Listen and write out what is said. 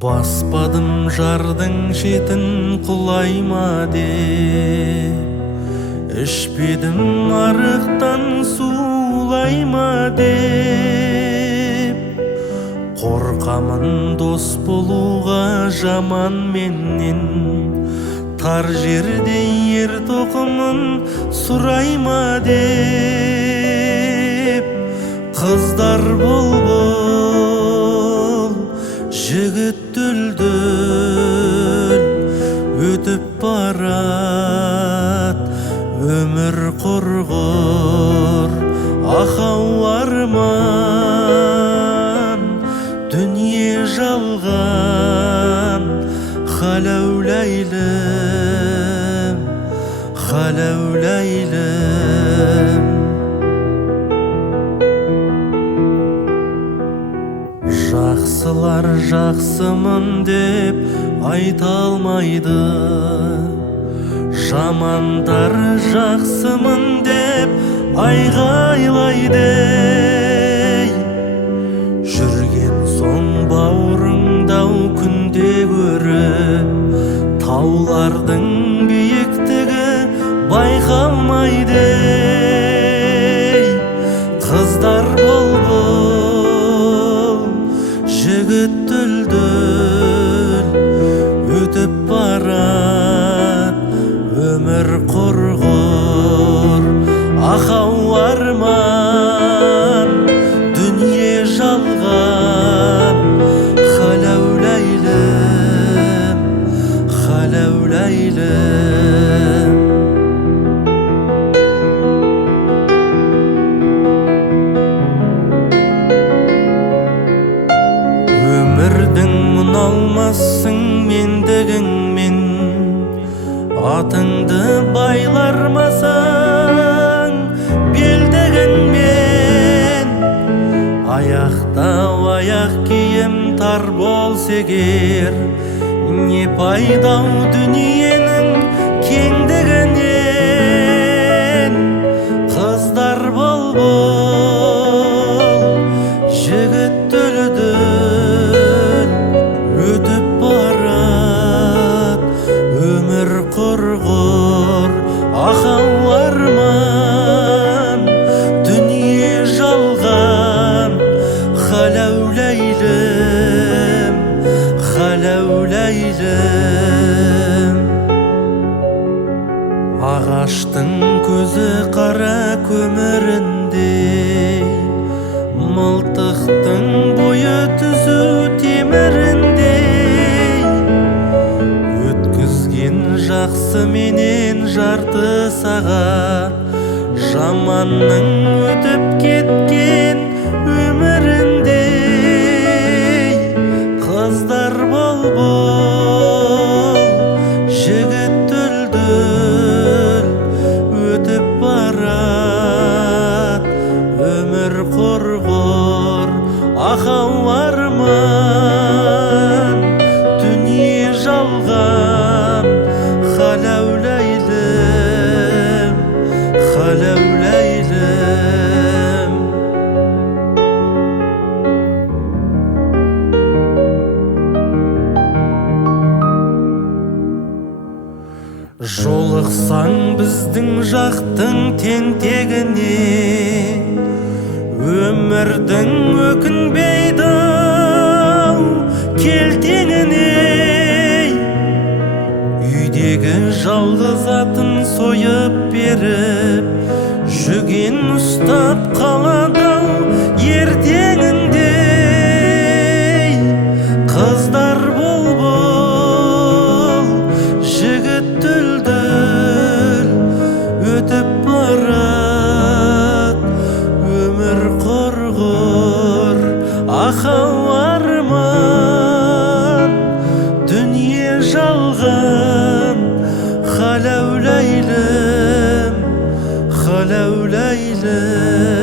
Баспадым жардың шетін құлайма деп, ішпедім арықтан сулайма деп. Қорқамын дос болуға жаман менен, тар жерде ер тоқымын сұрайма деп. Қыздар бол, жігіт дүлдүл, өтіп барат өмір құрғыр. Ақау арман, дүние жалған, халәуләйлім, халәуләйлім. Жақсылар жақсымын деп айта алмайды, жамандар жақсымын деп айғайлайды. Жүрген соң бауырыңдау күнде көріп, таулардың биіктігі байқалмайды. Қыздар бол, жігіт дүлдүл, өтіп барат өмір құрғыр. Ақау арман, дүние жалған, халәуләйлім, халәуләйлім. Өмірдің мұналмассың мендігіңмен, атыңды байлармасаң белдігіңмен. Аяқтау аяқ киім тар болса егер, не пайдау дүниенің кеңдігінен. Қыздар бол, жігіт дүлдүл, өтіп барат өмір құрғыр. Ақау арман, дүние жалған, халәуләйлім, халәуләйлім. Ағаштың көзі қара көміріндей, мылтықтың бойы түзу теміріндей. Өткізген жақсы менен жарты сағат, жаманның өтіп кеткен өміріндей. Қыздар бол, жігіт дүлдүл, өтіп барат өмір құрғыр. Ақау арман, дүние жалған, халәуләйлім, халәуләйлім. Жолықсаң біздің жақтың тентегіне, өмірдің өкінбейді келтеңіне. Үйдегі жалғыз атын сойып беріп, жүген ұстап қалады ертеңінде. Қыздар бол, жігіт дүлдүл, өтіп барат өмір құрғыр. Ақау арман, дүние жалған, халәуләйлім, халәуләйлім.